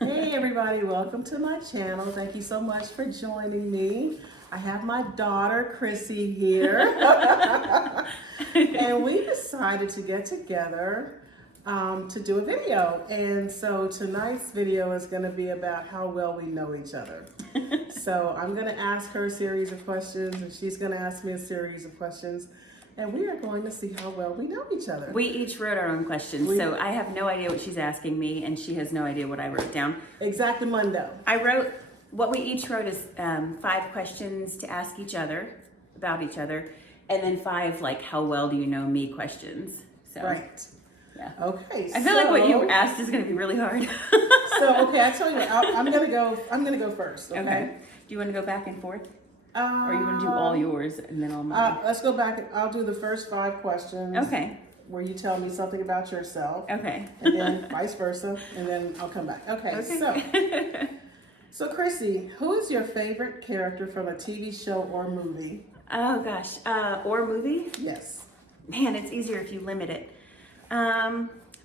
Hey everybody, welcome to my channel. Thank you so much for joining me. I have my daughter Chrissy here. And we decided to get together to do a video. And so tonight's video is going to be about how well we know each other. So I'm going to ask her a series of questions and she's going to ask me a series of questions. And we are going to see how well we know each other. We each wrote our own questions, so I have no idea what she's asking me, and she has no idea what I wrote down. Exactamundo. What we each wrote is 5 questions to ask each other, about each other, and then 5, like, how well do you know me questions. So, Right. yeah. Okay. I feel like what you asked is going to be really hard. Okay, I tell you what, I'm gonna go first. Okay. Do you want to go back and forth? Or you want to do all yours and then all mine? Let's go back. I'll do the first 5 questions. Okay. Where you tell me something about yourself. Okay. And then vice versa, and then I'll come back. Okay. So Chrissy, who is your favorite character from a TV show or movie? Oh gosh, or movie? Yes. Man, it's easier if you limit it.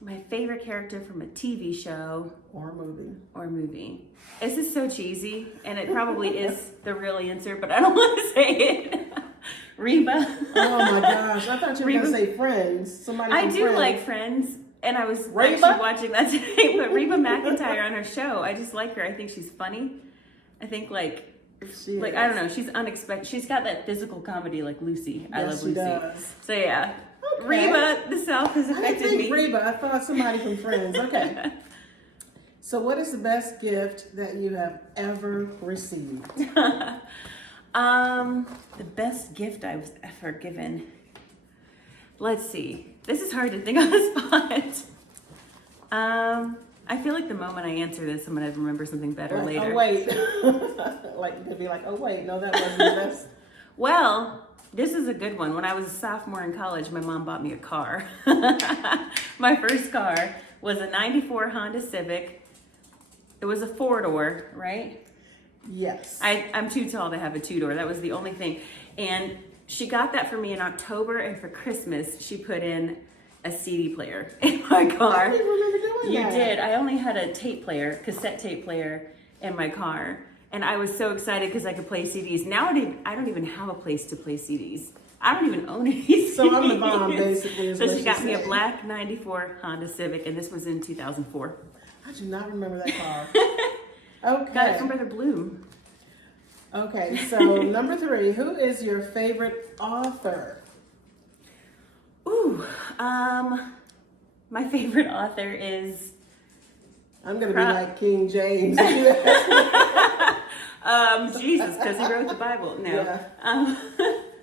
My favorite character from a TV show Or movie. or movie. This is so cheesy, and it probably is the real answer, but I don't want to say it. Reba. Oh my gosh! I thought you were Reba. gonna say Friends. Somebody. I from do Friends. like Friends, and I was Reba? actually watching that today. But Reba McEntire on her show, I just like her. I think she's funny. I think She I don't know. She's unexpected. She's got that physical comedy like Lucy. I Yes, love she Lucy. does. So yeah, Okay. Reba the South has I didn't affected think me. Reba. I thought somebody from Friends. Okay. So, what is the best gift that you have ever received? The best gift I was ever given. Let's see. This is hard to think on the spot. I feel like the moment I answer this, I'm gonna remember something better Like, later. oh wait, like you could be like, oh wait, no, that wasn't the best. Well, this is a good one. When I was a sophomore in college, my mom bought me a car. My first car was a '94 Honda Civic. It was a 4-door, right? Yes. I'm too tall to have a 2-door. That was the only thing. And she got that for me in October, and for Christmas, she put in a CD player in my car. I didn't remember doing You that. did. I only had a cassette tape player in my car. And I was so excited because I could play CDs. Now I don't even have a place to play CDs. I don't even own any CDs. So I'm the bomb, basically. Is So what she got me a said. black '94 Honda Civic, and this was in 2004. I do not remember that car. Got it Okay. from Brother Bloom. Okay. So number 3, who is your favorite author? Ooh, my favorite author is I'm gonna be like King James. Jesus, because he wrote the Bible. No, Yeah.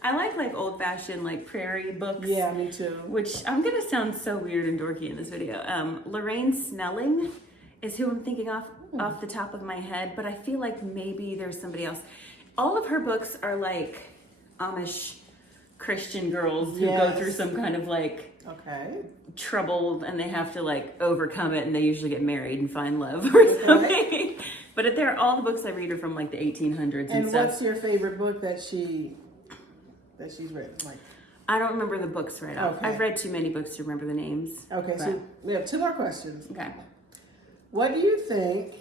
I like old-fashioned like prairie books. Yeah, me too. Which I'm gonna sound so weird and dorky in this video. Lorraine Snelling is who I'm thinking off the top of my head, but I feel like maybe there's somebody else. All of her books are like Amish Christian girls who go Yes. through some kind of like Okay. trouble, and they have to like overcome it, and they usually get married and find love or something. But all the books I read are from like the 1800s and And stuff. what's your favorite book that she's written? Like, I don't remember the books right off. Okay. I've read too many books to remember the names. okay, so we have 2 more questions. Okay. What do you think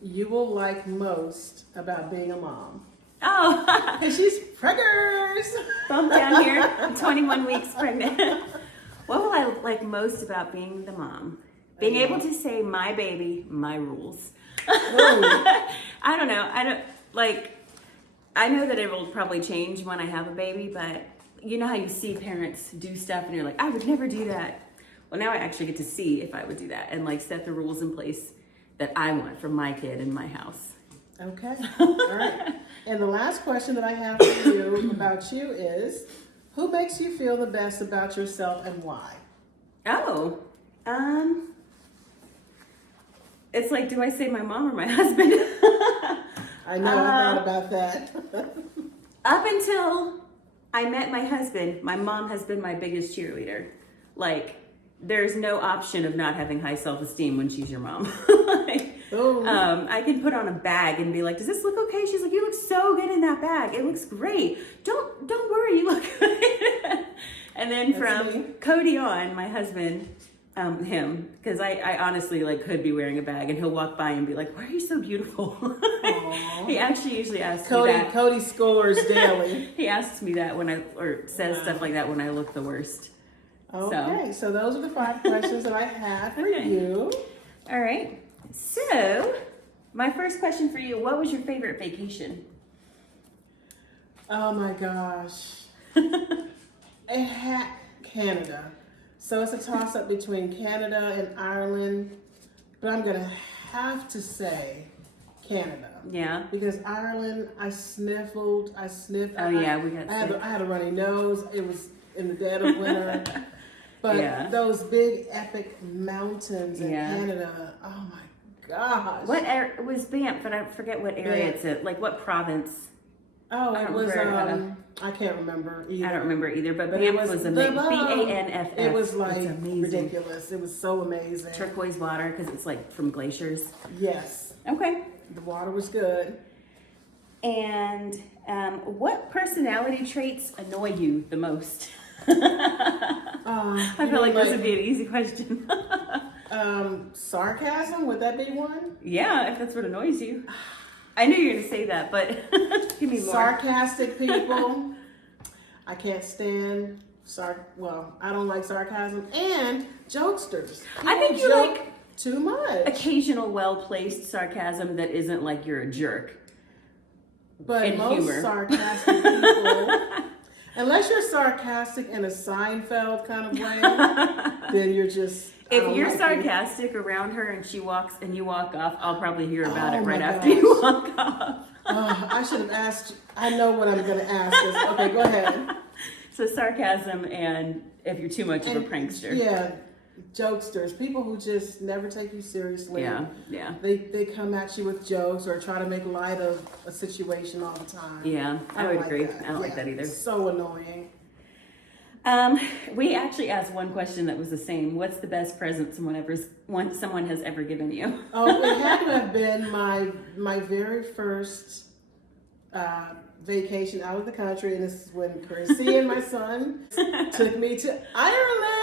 you will like most about being a mom? Oh, Because she's preggers. bump down here. I'm 21 weeks pregnant. What will I like most about being the mom? Being able to say my baby, my rules. I don't know. I know that it will probably change when I have a baby, but you know how you see parents do stuff and you're like, I would never do that. Well, now I actually get to see if I would do that and like set the rules in place that I want for my kid in my house. Okay. All right. And the last question that I have for you about you is, who makes you feel the best about yourself and why? Oh, it's like, do I say my mom or my husband? I know, I thought about that. Up until I met my husband, my mom has been my biggest cheerleader. Like, there's no option of not having high self-esteem when she's your mom. I can put on a bag and be like, does this look okay? She's like, you look so good in that bag. It looks great. Don't worry, you look good. And then That's from me. Cody on, my husband, him, because I honestly like could be wearing a bag and he'll walk by and be like, "Why are you so beautiful?" He actually usually asks me that. Cody scores daily. He asks me that when says stuff like that when I look the worst. Okay, so those are the 5 questions that I had for Okay. you. All right. So, my first question for you: what was your favorite vacation? Oh my gosh. It had Canada. So it's a toss up between Canada and Ireland, but I'm gonna have to say Canada. Yeah. Because Ireland, I sniffed. Oh yeah, we got sick. I had a runny nose. It was in the dead of winter. But Yeah. those big epic mountains in Yeah. Canada, oh my gosh. What it was Banff, but I forget what area Banff. it's in. Like what province? Oh, I it don't was, remember. I can't remember either. I don't remember either, but But it Banff was the amazing. love. Banff. It was like It's amazing. ridiculous. It was so amazing. Turquoise water because it's like from glaciers. Yes, Okay. the water was good. And what personality traits annoy you the most? I feel like this would be an easy question. Sarcasm, would that be one? Yeah, if that's what annoys you. I knew you were going to say that, but give me more. Sarcastic people. I can't stand I don't like sarcasm and jokesters. I think People you joke like too much. occasional well-placed sarcasm that isn't like you're a jerk. But and most humor. sarcastic people, unless you're sarcastic in a Seinfeld kind of way, then you're just. I If don't you're like you. sarcastic around her and she walks and you walk off, I'll probably hear about Oh it right my after you gosh. walk off. I should have asked. I know what I'm going to ask. Okay, go ahead. So sarcasm and if you're too much of a And, prankster. Yeah, jokesters, people who just never take you seriously. Yeah. They come at you with jokes or try to make light of a situation all the time. Yeah, I don't would agree. that. I don't like that either. It's so annoying. We actually asked one question that was the same. What's the best present someone has ever given you? Oh, it had to have been my very first vacation out of the country, and this is when Chrissy and my son took me to Ireland.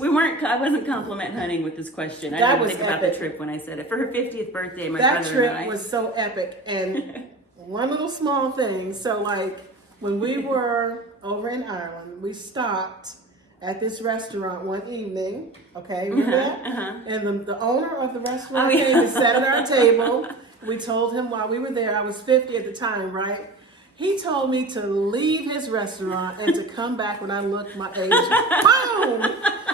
I wasn't compliment hunting with this question. I That didn't was think about the epic. trip when I said it. For her 50th birthday, my That brother trip and I. was so epic, and one little small thing. So, like, when we were over in Ireland, we stopped at this restaurant one evening. Okay, remember that? And the owner of the restaurant came and sat at our table. We told him while we were there, I was 50 at the time, right? He told me to leave his restaurant and to come back when I looked my age. Boom!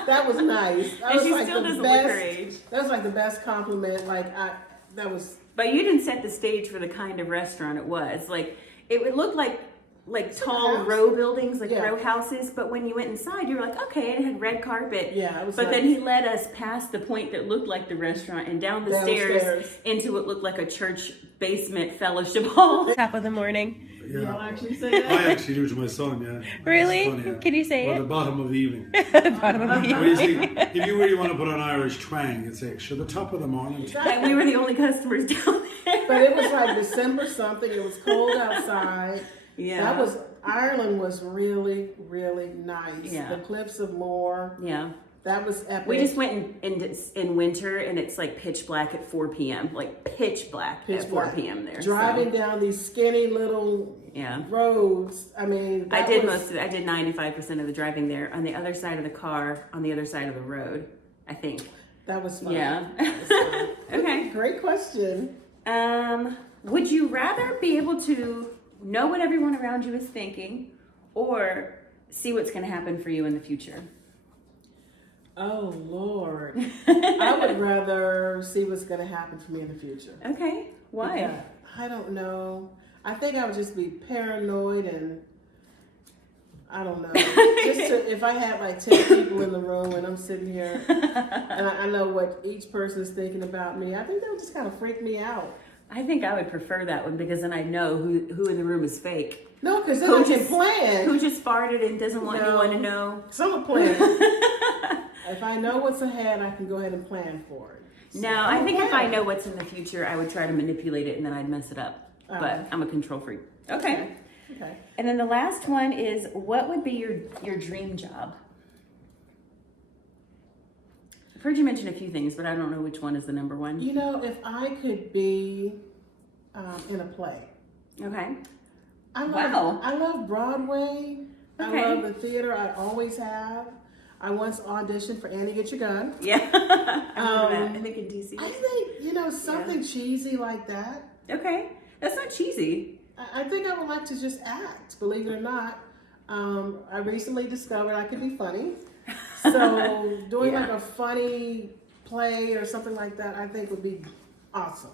That was nice. That And was she like still the doesn't best, look her age. That was like the best compliment. That was. But you didn't set the stage for the kind of restaurant it was. Like it would look like tall house. row buildings, like Yeah. row houses. But when you went inside, you were like, okay, it had red carpet. Yeah, it was. But nice. then he led us past the point that looked like the restaurant and down the stairs into what looked like a church basement fellowship hall. Top of the morning. You don't Yeah, actually say that? I actually do to my son, yeah. Really? It's funny, yeah. Can you say Or it? the bottom of the evening. Bottom of the Or you see, if you really want to put an Irish twang, you'd say, sure, the top of the morning. And we were the only customers down there. But it was like December something. It was cold outside. Yeah. Ireland was really, really nice. Yeah. The Cliffs of Moher. Yeah. That was epic. We just went in winter and it's like pitch black at 4 p.m. Like pitch black Pitch at 4 black. p.m. there. Driving so, down these skinny little yeah. roads. I mean, I did most of it. I did 95% of the driving there on the other side of the car, on the other side of the road, I think. That was fun. Yeah. That was fun. Okay. Great question. Would you rather be able to know what everyone around you is thinking or see what's going to happen for you in the future? Oh, Lord. I would rather see what's going to happen for me in the future. Okay. Why? Yeah, I don't know. I think I would just be paranoid and I don't know. If I had like 10 people in the room and I'm sitting here and I know what each person is thinking about me, I think that would just kind of freak me out. I think I would prefer that one because then I know who in the room is fake. No, because then I can plan. Who just farted and doesn't want No. anyone to know. So I'm a plan. If I know what's ahead, I can go ahead and plan for it. No, I think if I know what's in the future, I would try to manipulate it and then I'd mess it up. Oh. But I'm a control freak. Okay. Okay. And then the last one is, what would be your dream job? heard you mention a few things, but I don't know which one is the number one. You know, if I could be in a play. Okay. I love, Wow. I love Broadway. Okay. I love the theater. I always have. I once auditioned for Annie Get Your Gun. Yeah. I remember that. I think in DC. I think, you know, something cheesy like that. Okay. That's not cheesy. I think I would like to just act, believe it or not. I recently discovered I could be funny. So doing Yeah. like a funny play or something like that, I think would be awesome.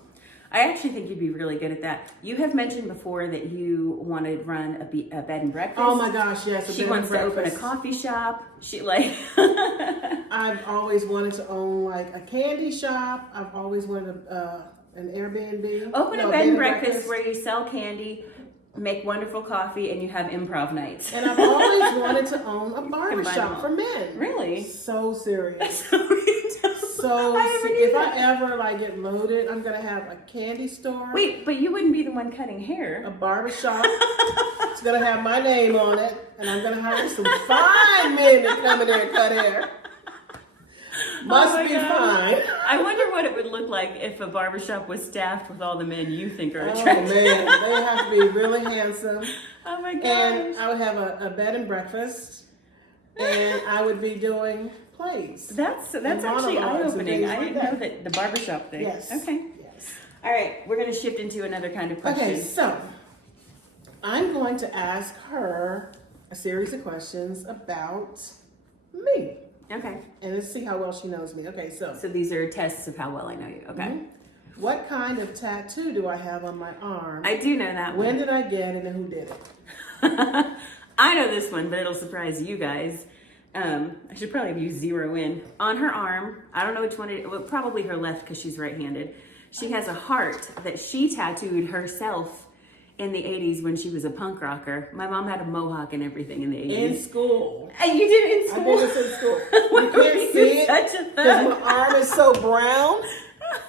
I actually think you'd be really good at that. You have mentioned before that you want to run a bed and breakfast. Oh my gosh, yes. a She bed and wants to open a breakfast. coffee shop. She like. I've always wanted to own like a candy shop. I've always wanted an Airbnb. Open No, a bed and breakfast where you sell candy, make wonderful coffee, and you have improv nights. And I've always wanted to own a Combine them barbershop all. for men. Really? So serious. So So I never knew if that. I ever like get loaded, I'm gonna have a candy store. Wait, but you wouldn't be the one cutting hair. A barbershop. It's gonna have my name on it, and I'm gonna hire some fine men to come in there and cut hair. Must my be God. fine. I wonder what it would look like if a barbershop was staffed with all the men you think are Oh attractive. man, they have to be really handsome. Oh my gosh. And I would have a bed and breakfast, and I would be doing plays. That's and actually monologues and eye-opening. things I like didn't know that. that the barbershop thing. Yes. Okay. Yes. All right, we're going to shift into another kind of question. Okay, so I'm going to ask her a series of questions about me, Okay. and let's see how well she knows me. Okay, so So these are tests of how well I know you. Okay. Mhm. What kind of tattoo do I have on my arm? I do know that When one. did I get it, and who did it? I know this one, but it'll surprise you guys. I should probably have used zero in. On her arm, I don't know which one it well, probably her left because she's right-handed. She has a heart that she tattooed herself in the 80s when she was a punk rocker. My mom had a mohawk and everything in the 80s. In school. And you did it in I school? did this in school. Why You were can't see it such a because thug? my arm is so brown,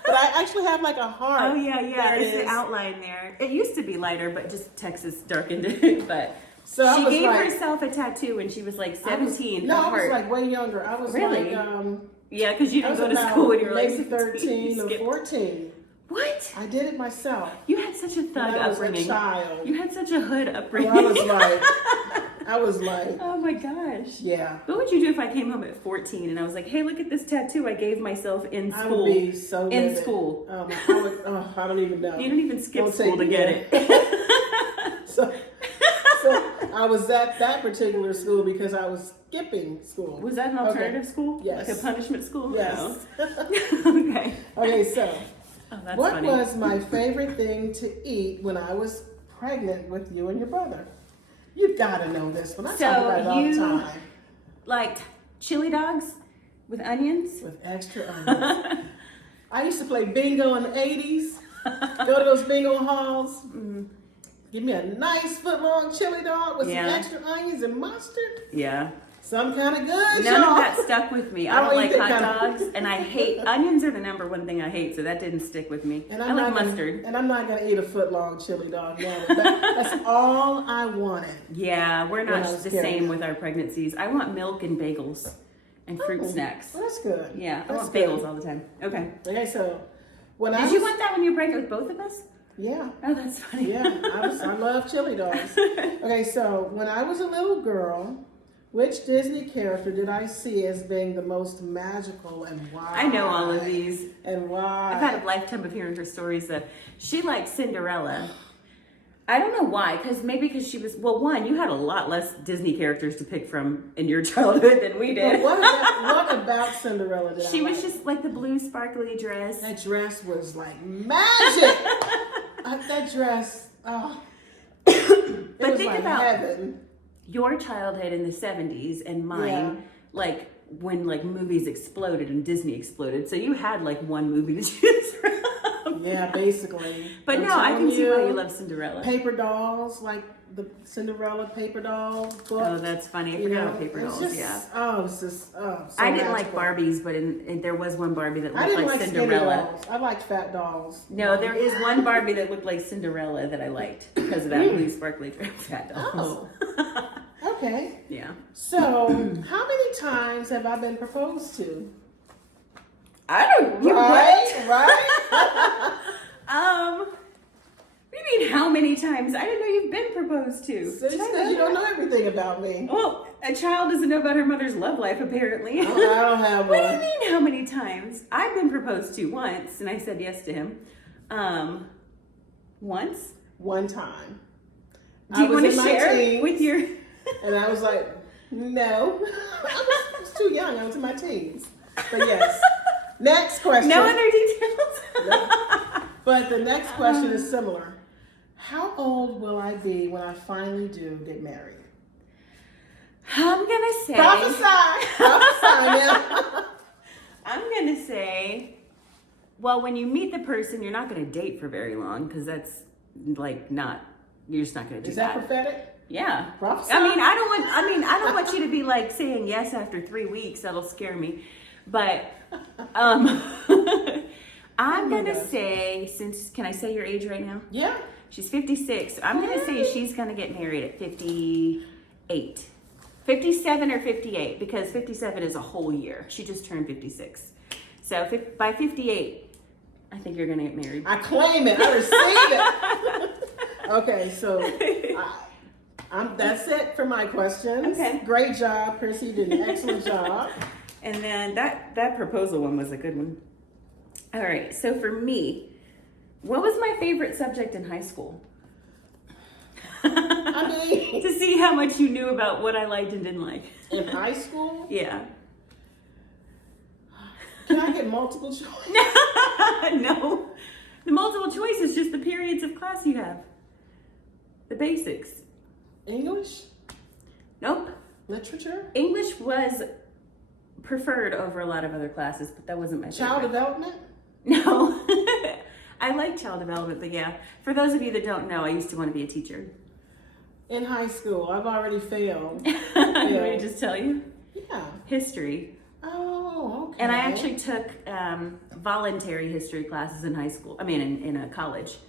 but I actually have like a heart. Oh yeah, There it it's the is. outline there. It used to be lighter, but just Texas darkened it. But So I she was gave like- herself a tattoo when she was like I was- 17. No, a I was heart. like way younger. I was Really? like Yeah, because you I didn't was go to about school when you were like maybe 16. 13 You or skipped. 14. What? I did it myself. You had such a thug When I was upbringing. a child. You had such a hood upbringing. Well, I was like, oh my gosh. yeah. What would you do if I came home at 14 and I was like, hey, look at this tattoo I gave myself in I school? would be so in livid. school. I don't even know. You didn't even skip Don't school take to me get there. it. So I was at that particular school because I was skipping school. Was that an alternative school? Yes. Like a punishment school? Yes. No. Okay. Okay, so Oh, that's what funny. was my favorite thing to eat when I was pregnant with you and your brother? You gotta know this one. I So talk about it all the you- time. Like chili dogs with onions? With extra onions. I used to play bingo in the 80s. Go to those bingo halls. Give me a nice foot-long chili dog with Yeah. some extra onions and mustard. Yeah. Some kind of good, None y'all. of that stuck with me. I I don't don't like eat hot that kind of- dogs, and I hate onions are the number one thing I hate, so that didn't stick with me. And I like not gonna- mustard. and I'm not gonna eat a foot-long chili dog. No, that's all I wanted. Yeah, we're When I not was the kid. same with our pregnancies. I want milk and bagels and fruit snacks. Well, that's good. Yeah, I That's want good. bagels all the time. Okay. Okay, so when I Did was, you want that when you were pregnant with both of us? yeah, Oh, that's funny. yeah, I love chili dogs. Okay, so when I was a little girl, which Disney character did I see as being the most magical, and why? I know all of these. And why? I've had a lifetime of hearing her stories. She liked Cinderella. I don't know why, because she was, well, one, you had a lot less Disney characters to pick from in your childhood than we But did. what about Cinderella did I She was like? just like the blue sparkly dress. That dress was like magic. That dress, oh, it But was think like about- heaven. Your childhood in the 70s and mine, Yeah. like when like movies exploded and Disney exploded. So you had like one movie to choose from. Yeah, basically. But I'm no, I telling can see why you love Cinderella. Paper dolls, like the Cinderella paper doll book. Oh, that's funny. I you forgot know, about paper it's dolls, just, yeah. Oh, it's just, so I didn't like magical. Barbies, but there was one Barbie that I looked didn't like like skinny Cinderella. dolls. I liked fat dolls. No, there is one Barbie that looked like Cinderella that I liked because of that blue sparkly fat dolls. Oh. Okay. Yeah. So, how many times have I been proposed to? I don't. You Right, what? right. What do you mean? How many times? I didn't know you've been proposed to. So it's 'cause you don't know everything about me. Well, a child doesn't know about her mother's love life, apparently. I don't have What do you one. mean? How many times? I've been proposed to once, and I said yes to him. Once. One time. Do you want to in my share teens, with your? And I was like, no. I was too young. I was in my teens. But yes. Next question. No other details. But the next question is similar. How old will I be when I finally do get married? I'm gonna say. Prophesy. Prophesy now. I'm gonna say. Well, when you meet the person, you're not gonna date for very long because that's like not. You're just not gonna do Is that prophetic? Yeah. Prophesy? I don't want you to be like saying yes after 3 weeks. That'll scare me. But I'm gonna gosh. say, can I say your age right now? Yeah. She's 56. I'm gonna say she's gonna get married at 58. 57 or 58, because 57 is a whole year. She just turned 56. So by 58, I think you're gonna get married. I claim it. I receive it. Okay, so that's it for my questions. Okay. Great job, Chrissy. You did an excellent job. And then that proposal one was a good one. All right, so for me, what was my favorite subject in high school? I mean, To see how much you knew about what I liked and didn't like. in high school, Yeah. can I get multiple choice? No. The multiple choice is just the periods of class you have. The basics. English, Nope. literature, English was preferred over a lot of other classes, but that wasn't my child favorite. development. No. I like child development, but yeah. For those of you that don't know, I used to want to be a teacher. In high school, I've already failed. You want me to just tell you? Yeah. History. Oh, okay. And I actually took voluntary history classes in high school. I mean, in college.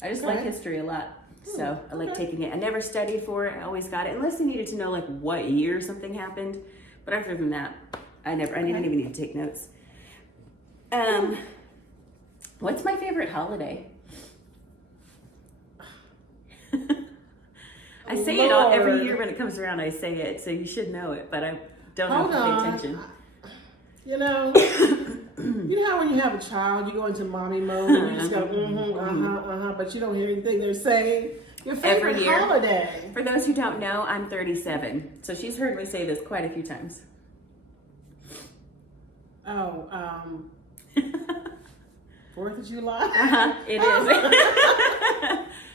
I just like Okay. history a lot. So I like okay. taking it. I never studied for it. I always got it. Unless I needed to know like what year something happened. But other than that, I didn't even need to take notes. What's my favorite holiday? I say it all every Lord. year when it comes around. I say it, so you should know it, but I don't know Hold if you pay on. attention. You know, you know how when you have a child, you go into mommy mode and you just go, but you don't hear anything they're saying. Your favorite Every year. holiday. For those who don't know, I'm 37, so she's heard me say this quite a few times. Oh, 4th of July. It is.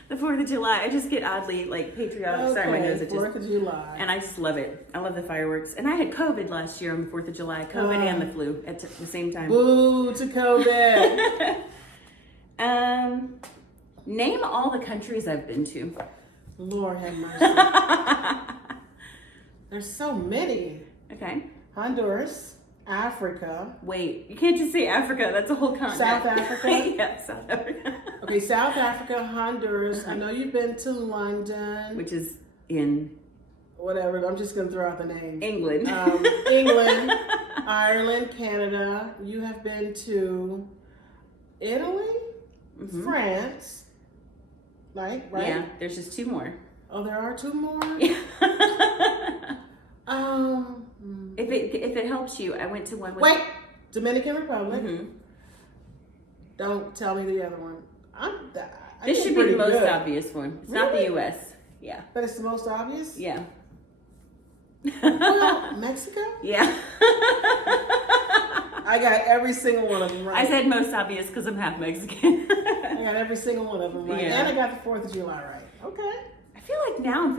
The 4th of July. I just get oddly like patriotic. Sorry, my nose. It 4th just, of July. and I just love it. I love the fireworks. And I had COVID last year on the 4th of July. COVID and the flu at the same time. Boo to COVID. Name all the countries I've been to. Lord have mercy. There's so many. Okay. Honduras, Africa. Wait, you can't just say Africa. That's a whole continent. South Africa? Yeah, South Africa. Okay, South Africa, Honduras. I know you've been to London. Which is in Whatever. I'm just going to throw out the names. England. England, Ireland, Canada. You have been to Italy, France. Right? Yeah, there's just 2 more. Oh, there are 2 more? If it helps you, I went to one with Wait, Dominican Republic. Mhm. Don't tell me the other one. This should be the most obvious one. It's not the Really? US. Yeah. But it's the most obvious? Yeah. Well, Mexico? Yeah. I got every single one of them right. I said most obvious because I'm half Mexican. I got every single one of them right. Yeah. And I got the 4th of July right. Okay. I feel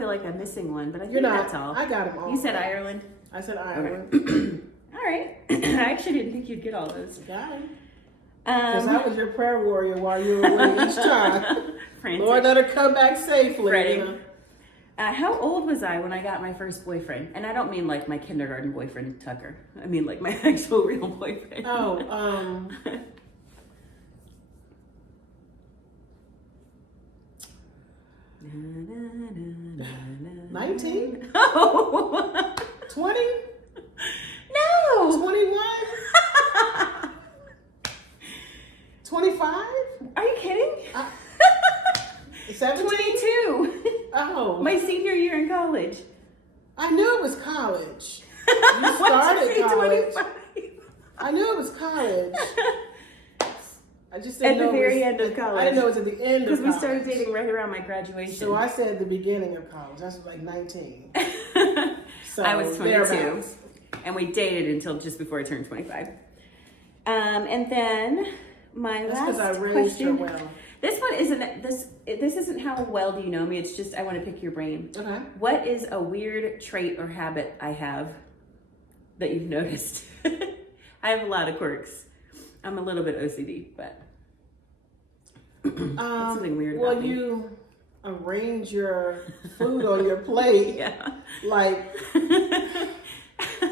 like I'm missing one, but I think You're not. that's all. I got them all. You said Ireland. I said Ireland. All right. I actually didn't think you'd get all those. Got it. Because I was your prayer warrior while you were away each time. Frantic. Lord, let her come back safely. Ready. You know? How old was I when I got my first boyfriend? And I don't mean like my kindergarten boyfriend, Tucker. I mean like my actual real boyfriend. Oh, 19? Oh. 20? No. 21? 25? Are you kidding? 17? 22. Oh, My senior year in college. I knew it was college. You What'd started you say, college. 25? I knew it was college. I just At didn't the know very it was, end of I college. didn't know it was at the end of Because college. we started dating right around my graduation. So I said the beginning of college. That's like 19. So I was 22. thereabouts. And we dated until just before I turned 25. And then my That's last because I raised her question. well. This one isn't this isn't how well do you know me. It's just I want to pick your brain. Okay. What is a weird trait or habit I have that you've noticed? I have a lot of quirks. I'm a little bit OCD, but something weird about Well, me. you arrange your food on your plate. Yeah. Like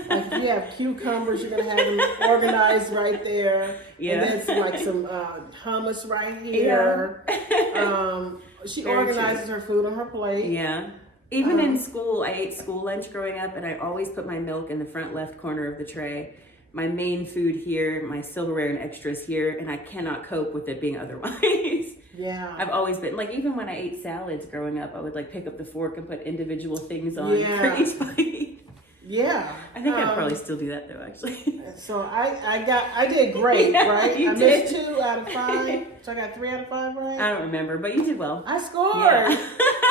if you have cucumbers, you're gonna have them organized right there. Yeah. And then some hummus right here. She Very organizes her food on her plate. Yeah. Even in school, I ate school lunch growing up, and I always put my milk in the front left corner of the tray. My main food here, my silverware and extras here, and I cannot cope with it being otherwise. Yeah. I've always been like, even when I ate salads growing up, I would like pick up the fork and put individual things on Yeah. for each bite. Yeah. I think I'd probably still do that though, actually. So I did great, Yeah, right? you I did. missed 2 out of 5. So I got 3 out of 5, right? I don't remember, but you did well. I scored. Yeah.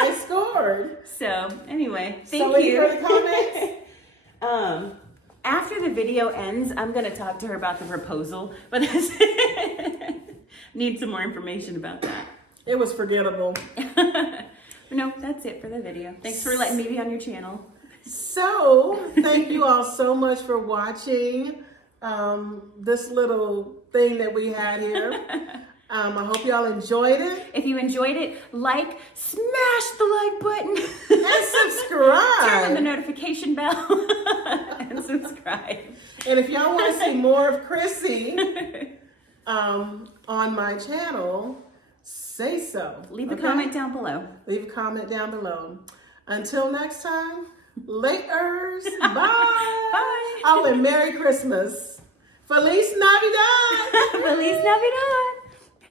I scored. So anyway, So thank any you. further comments? After the video ends, I'm going to talk to her about the proposal, but need some more information about that. It was forgettable. But no, that's it for the video. Thanks for letting me be on your channel. So, thank you all so much for watching this little thing that we had here. I hope y'all enjoyed it. If you enjoyed it, smash the like button. And subscribe. Turn on the notification bell and subscribe. And if y'all want to see more of Chrissy on my channel, say so. Leave a okay? comment down below. Leave a comment down below. Until next time, laters. Bye. Bye. Oh, and Merry Christmas. Feliz Navidad. Feliz Navidad.